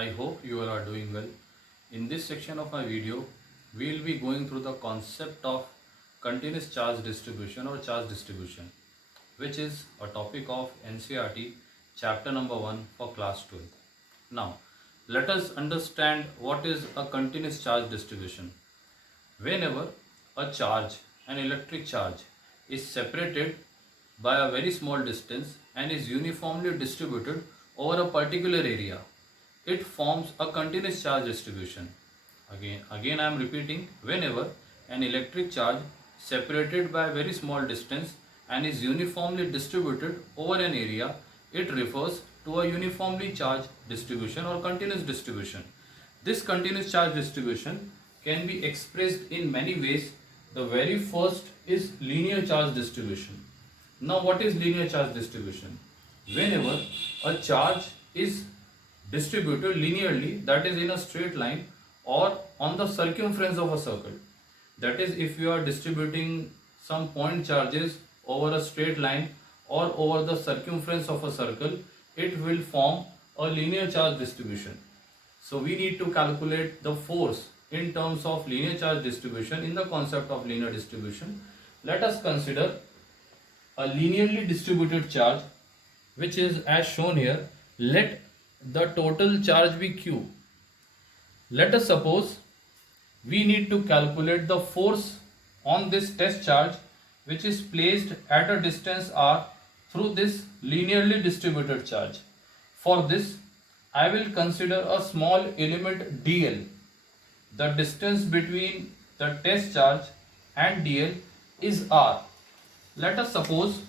I hope you all are doing well. In this section of my video, we will be going through the concept of continuous charge distribution or charge distribution, which is a topic of NCERT chapter number 1 for class 12th. Now, let us understand what is a continuous charge distribution. Whenever a charge, an electric charge, is separated by a very small distance and is uniformly distributed over a particular area, it forms a continuous charge distribution. Again I am repeating, whenever an electric charge separated by a very small distance and is uniformly distributed over an area, it refers to a uniformly charged distribution or continuous distribution. This continuous charge distribution can be expressed in many ways. The very first is linear charge distribution. Now, what is linear charge distribution? Whenever a charge is distributed linearly, that is in a straight line or on the circumference of a circle. That is, if you are distributing some point charges over a straight line or over the circumference of a circle, it will form a linear charge distribution. So we need to calculate the force in terms of linear charge distribution in the concept of linear distribution. Let us consider a linearly distributed charge, which is as shown here. Let the total charge be Q. Let us suppose we need to calculate the force on this test charge, which is placed at a distance r through this linearly distributed charge. For this, I will consider a small element dl. The distance between the test charge and dl is r. Let us suppose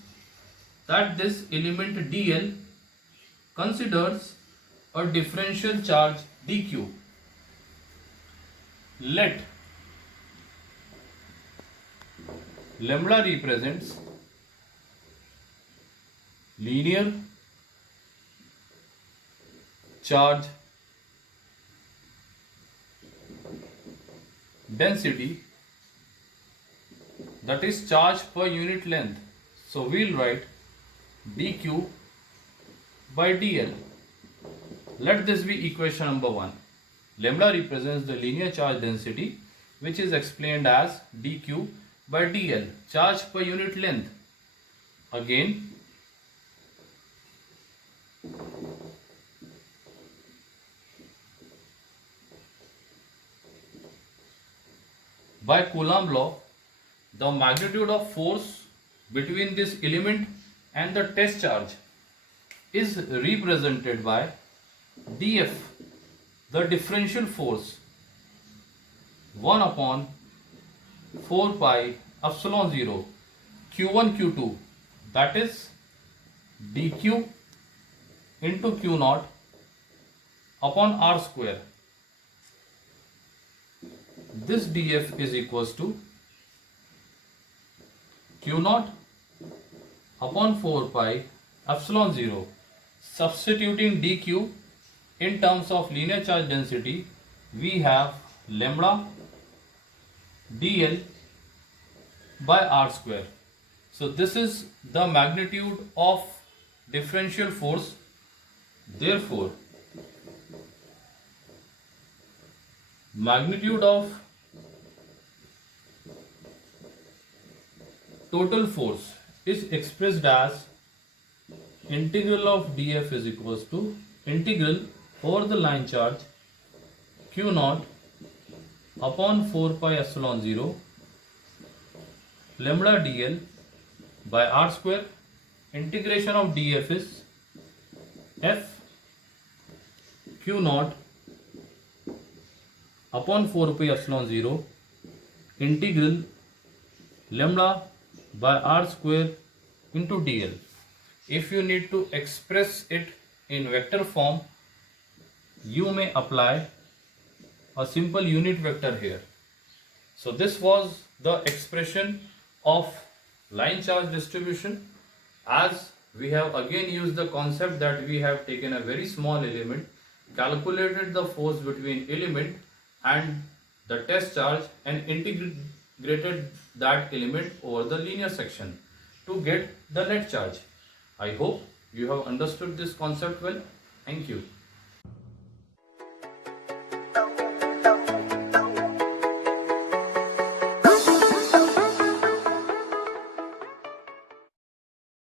that this element dl considers a differential charge dq. Let lambda represents linear charge density, that is charge per unit length. So we will write dq by dl. Let this be equation number 1. Lambda represents the linear charge density, which is explained as dq by dl, charge per unit length. Again, by Coulomb law, the magnitude of force between this element and the test charge is represented by dF, the differential force, 1 upon 4 pi epsilon 0 q1 q2, that is dq into q naught upon r square. This dF is equals to q naught upon 4 pi epsilon 0. Substituting dq in terms of linear charge density, we have lambda dl by r square. So this is the magnitude of differential force. Therefore, magnitude of total force is expressed as integral of dF is equals to integral over the line charge q naught upon 4 pi epsilon 0 lambda dl by r square. Integration of dF is f q naught upon 4 pi epsilon 0 integral lambda by r square into dl. If you need to express it in vector form, you may apply a simple unit vector here. So this was the expression of line charge distribution. As we have again used the concept that we have taken a very small element, calculated the force between element and the test charge and integrated that element over the linear section to get the net charge. I hope you have understood this concept well. Thank you.